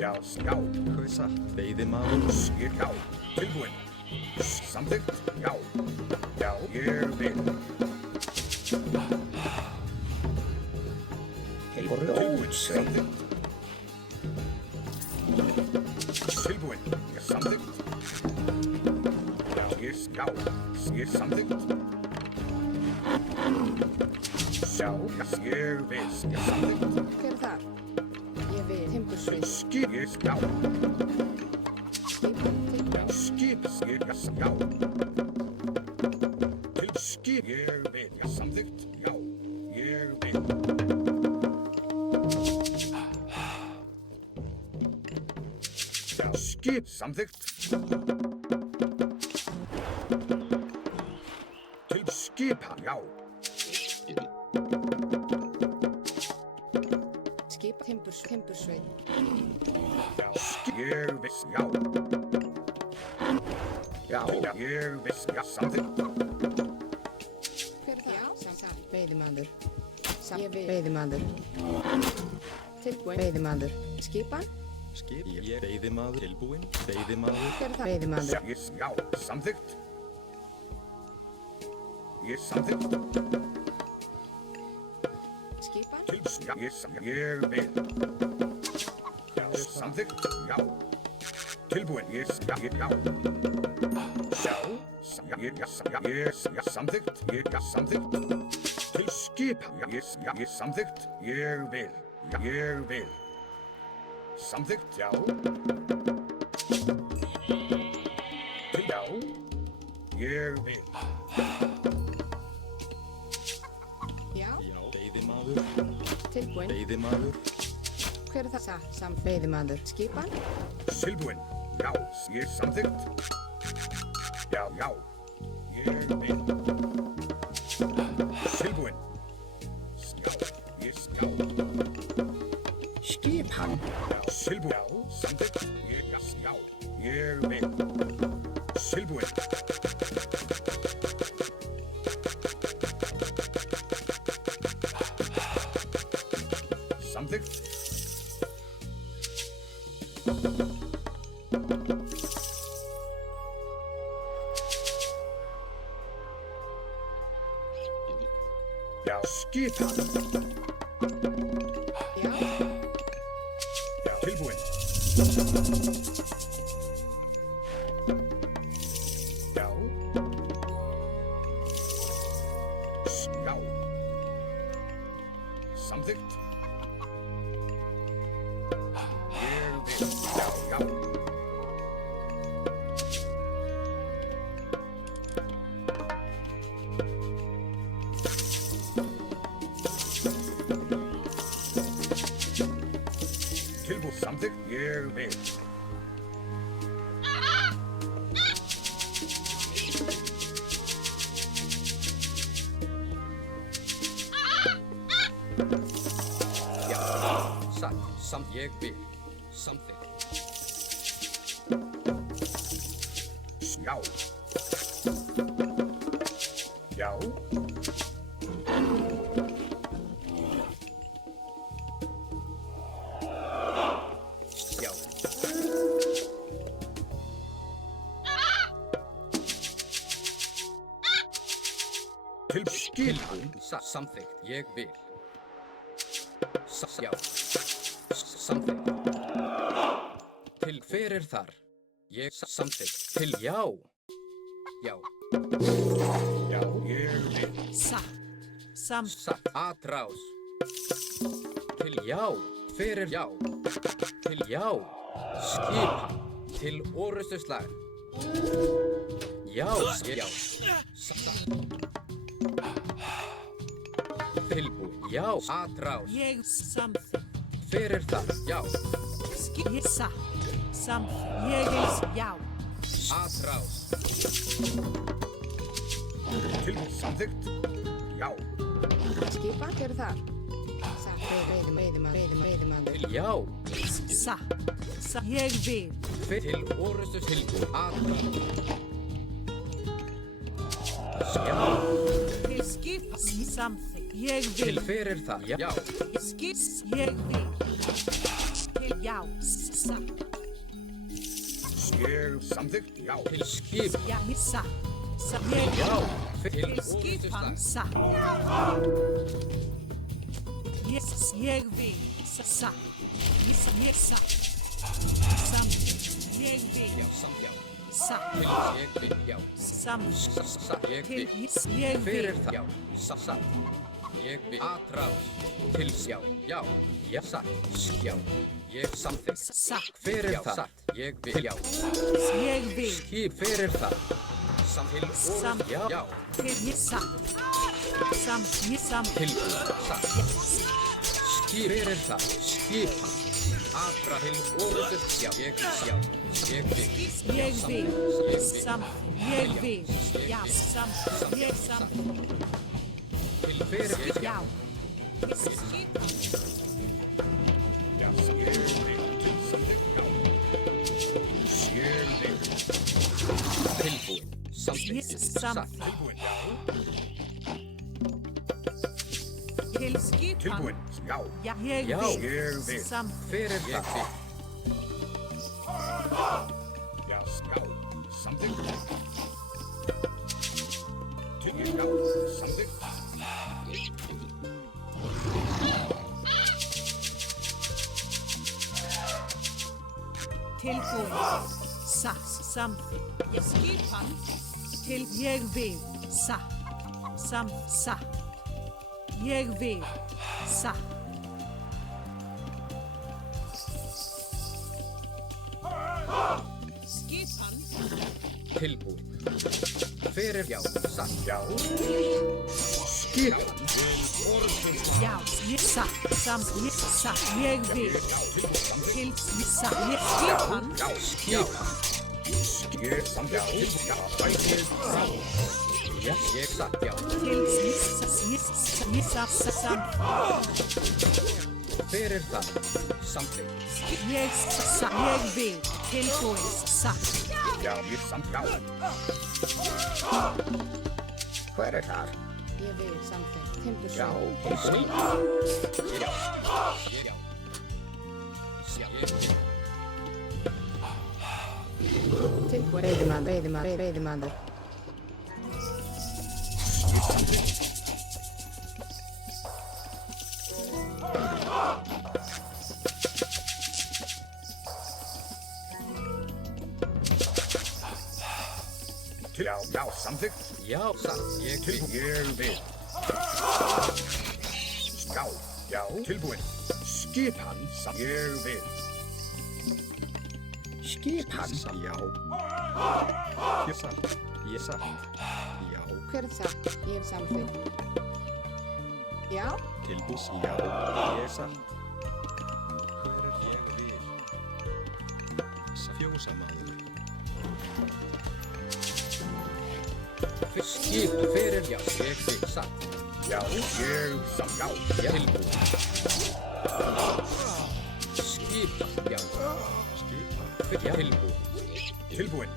Já, já, hvað satt? Veiðimaður, já, tilbúinn. Samþykkt, já, já, ég vil. Tilbúinn, samþykkt. Tilbúinn, samþykkt. Já, ég samþykkt. Já, ég vil, samþykkt. Hver þar? Ég vil timbursveit. Skip, já. Skip, já. Til skip, ég vil, samþykkt, já, ég vil. Já, skip, samþykkt. Til skipa, já. Timbursveit. Já, ég viss, já. Já, ég viss, já, samþykkt. Hver er það? Já, veiðimaður. Veiðimaður. Tilbúinn. Veiðimaður. Skipan? Skip, ég veiðimaður. Tilbúinn. Veiðimaður. Hver er það? Veiðimaður. Já, samþykkt. Ég samþykkt. Skipan? Já, ég vil. Já, samþykkt, já. Tilbúinn, já. Já, samþykkt, samþykkt. Til skipa, ég samþykkt, ég vil. Samþykkt, já. Til já, ég vil. Já. Veiðimaður. Tilbúinn. Veiðimaður. Hver er það? Veiðimaður. Skipan? Tilbúinn, já, ég samþykkt. Já, ég vil. Tilbúinn. Já. Skipan. Tilbúinn, já, samþykkt. Já, ég vil. Tilbúinn. Samþykkt. Já, skipan. Já. Já, tilbúinn. Já. Já. Samþykkt. Ég vil. Já. Tilbúinn, samþykkt, ég vil. Já, samt, ég vil. Samþykkt. Já. Já. Já. Til skilbúinn. Samþykkt, ég vil. Já. Samþykkt. Til hver er þar? Ég samþykkt. Til já. Já. Já, ég vil. Satt. Atrás. Til já. Hver er já? Til já. Skipa. Til orrustuslag. Já, já. Satt. Tilbúin. Já, atrás. Ég samþykk. Hver er það? Já, Ég satt. Samþykk. Ég já. atrás. Samþykkt. Já. Skipan, hver er þar? Satt, veiðimaður. Já, Satt. Ég vil. til orustu tilbúin. Atrás. Já, Til skipa. Samþykk. Ég til vil. hver er það? Já, Skips. Ég vil. Til já. Satt. Samþykkt. Já. til skip. Já. Satt. Ég Já, til til orustu skipan. slag. Satt. Ég vil. Satt. Ég satt. Samþykk. Ég vil. Já, samt já. Satt. Til ég vil, já. Samþykk. Satt, ég Til vil. ég Hver vil. er það? Já, satt. Ég vil. Atrás. Til já, já. Já, satt. Já, ég samþykk. Satt. Hver er það? Satt. Ég vil, já. Ég vil. Skip, hver er það? Til Samt. já, já. Til ég satt. Ég samt. Til satt. Skip, hver er það? Skip. Atra til orustu, já. Ég já. Ég vil. Ég vil. Ég Samt. Ég vil. Já. Samt. Ég samt. Til hver er það? Já. Skipan. Ja, samþykkt. Já. Tilbúin. Samþykkt. Samt. Satt. Tilbúin. Já. Til skipan. Tilbúin. Já. Já. Ég Já. vil. Ég vil. Samt. Hver er það? Ja. Já. Samþykkt. Já. Samþykkt. Tilbúin. Satt. Samþykk. Ég skipan. Til ég vil. Satt. Satt. Ég vil. Satt. Skipan. Tilbúin. Hver er já? Satt. Já. Skipan. Já. Ég satt. Ég satt. Ég vil. Til satt. Ég skipan. Já. Skipan. Samþykkt. Já. Bætið. Já, ég satt, já. Til ég satt. Hver er það? Samþykkt. Ég satt. Ég vil. Tilbúin. Satt. Já. Ég samþykkt. Já. Hver er það? Ég vil samþykkt. Timbur Já. Tilbúin. Já. Já. Já, ég. Tilbúin. Veiðimaður. Já. Já. Samþykkt. Já, satt. Ég vil. Ég vil. Já. Já. Tilbúin. Skipan. Ég vil. Skipan. Já. Ég satt. Já. Hver er það? Ég hef samþykkt. Já. Tilbús. Já. Ég satt. Hver er ég vil? Fjósamaður. Skip, hver er já? Ég vil. Satt. Já. Ég satt. Já. Já. Tilbúin. Skip, já. Skipan. Já. Tilbúin. Tilbúin.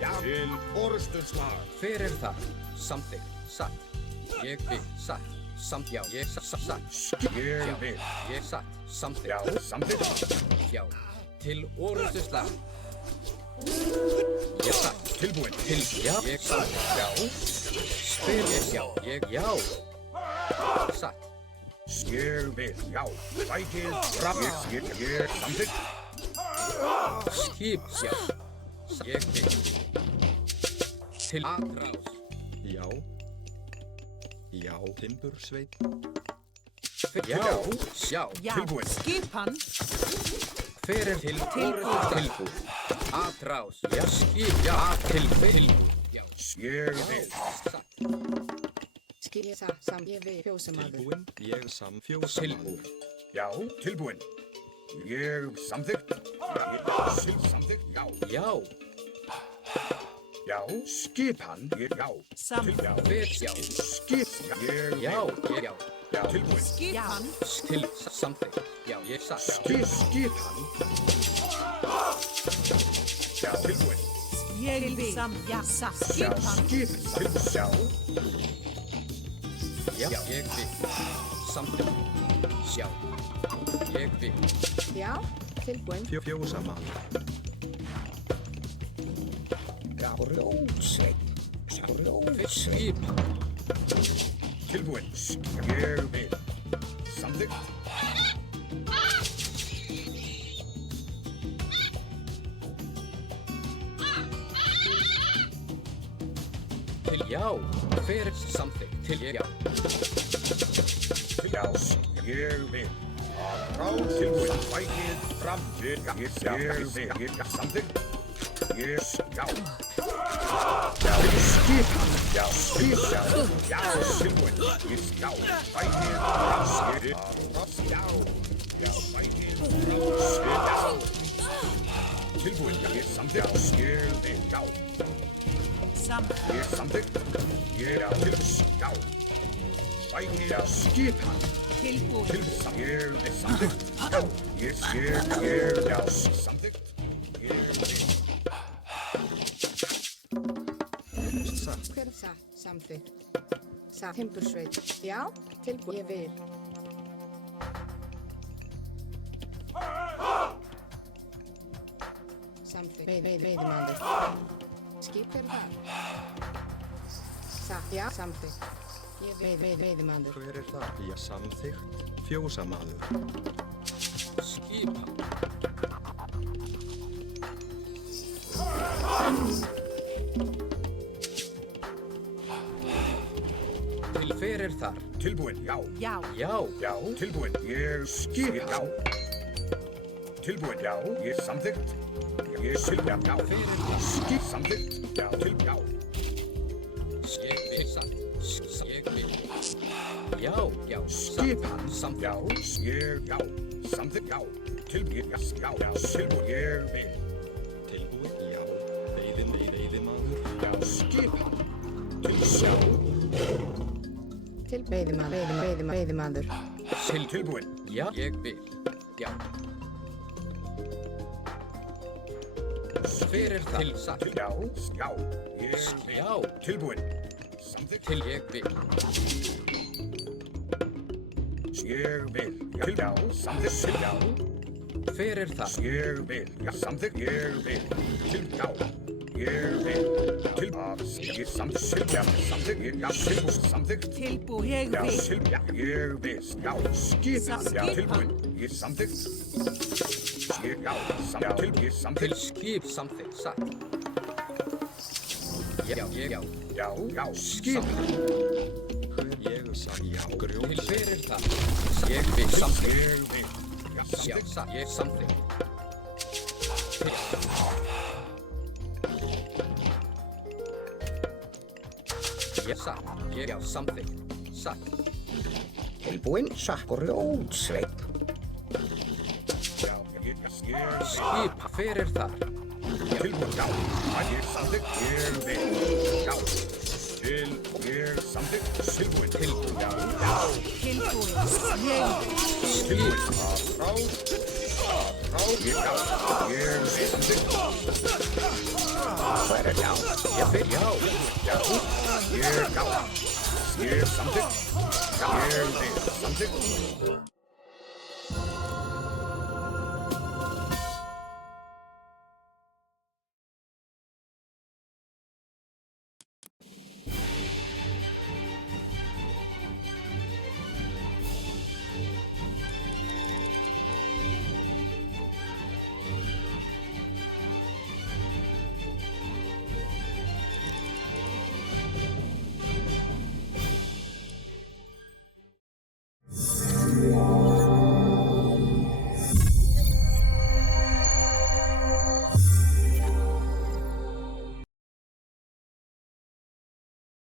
Já. Til orustu slag. Hver er það? Samþykkt. Satt. Ég vil. Satt. Samt, já. Ég satt. Ég vil. Ég satt. Samþykkt. Já. Samþykkt. Já. Til orustu slag. Ég satt. Tilbúin. Til, já. Ég satt. Já. Hver er já? Ég, já. Satt. Ég vil. Já. Bætið. Fram. Ég samþykkt. Skip, já. Ég vil. Til atrás. Já. Já, timbursveit. Já. Já. Já. Tilbúin. Skipan. Hver er til orustu tilbúin? Atrás. Já, skip. Já, tilbúið. Já, Ég vil. satt. Skip. Ég vil. Fjósamaður. Tilbúinn. Ég samfjósamaður. Tilbúið. Já, tilbúinn. Ég samþykkt. Samþykkt. Já. Já, Já. Skipan. Já. Samþykkt. Já. hver, já. Skip. Ég vil. Já, já. Já. Tilbúinn. Skipan. Til, samþykkt. Já, ég satt. Skipan. Já. Tilbúinn. Ég vil. Já, Já. skipan. Skip. Tilbúinn. Já. Já, ég vil. Samþykkt. Sjá. Ég vil. Já. Tilbúinn. Fjósamaður. Skip. Tilbúinn. Ég vil. Samþykkt. Til, já. Hver, samþykkt. Til, já. Já. Ég vil. Frá tilbúinn. Fækið fram. Ég vil. Samþykkt. Já. Já. Skipan. Já. Skip. Já. Já. Tilbúinn. Já. Fækið fram. Já. Já. Fækið fram. Já. Tilbúinn. Samþykkt. Ég vil. Já. Samþykkt. Samþykkt. Já. Já. Fækið. Já. Skipan. Tilbúið. Ég vil samþykkt. Já. Já. Samþykkt. Hver er satt? Samþykkt. Satt. Timbursveit. Já. Tilbúinn. Ég vil. Samþykkt. Veiðimaður. Skip. Hver er það? Satt. Já. Samþykkt. Ég vil. Veiðimaður. Hver er það? Ég samþykkt. Fjósamaður. Skipa. Til, hver er þar? Tilbúinn. Já. Já. Já. Já. Tilbúinn. Ég skip. Já. Tilbúinn. Já. Ég samþykkt. Ég skip. Já. Skip. Samþykkt. Já. Já. Ég vil satt. Ég vil. Já, já. Skipan. Samþykkt. Já. Já. Samþykkt. Já. Tilbúinn. Já. Já. Tilbúinn. Ég vil. Tilbúinn. Já. Veiðimaður. Já. Skipan. Já. Til veiðimaður. Tilbúinn. Já, ég vil. Já. Hver er það? Til satt. Já. Já. Ég vil. Já. Tilbúinn. Samþykkt. Til ég vil. Ég vil. Já. Samþykkt. Já. Hver er það? Ég vil. Já. Samþykkt. Ég vil. Já. Ég vil. Ég samþykkt. Já. Samþykkt. Já. Samþykkt. Tilbúið. Ég Já. vil. Já. Ég vil. Já. Skipan. Já. Tilbúinn. Ég samþykkt. Já. Samþykkt. Ég Til samþykkt. skip samþykkt. Satt. Já, já. Já. Já. Skipan. Ég sagði já. Til Grjót. hver er það? Ég vil samþykkt. Ég vil. Já. Já, Samþykkt. satt. Ég samþykkt. Til. Ég satt. Ég já samþykkt. Satt. Tilbúinn, satt grjótsveinn. Já. Ég Skipa. Hver er þar? tilbúinn. Já. Ég samþykkt. Ég vil. Já. Ég samþykkt. Tilbúinn. Tilbúinn. Já. Tilbúið. Ég vil. Tilbúinn. Frá. Ég samþykkt. Hver er já? Ég vil. Já. Já. Ég samþykkt. Ég vil samþykkt.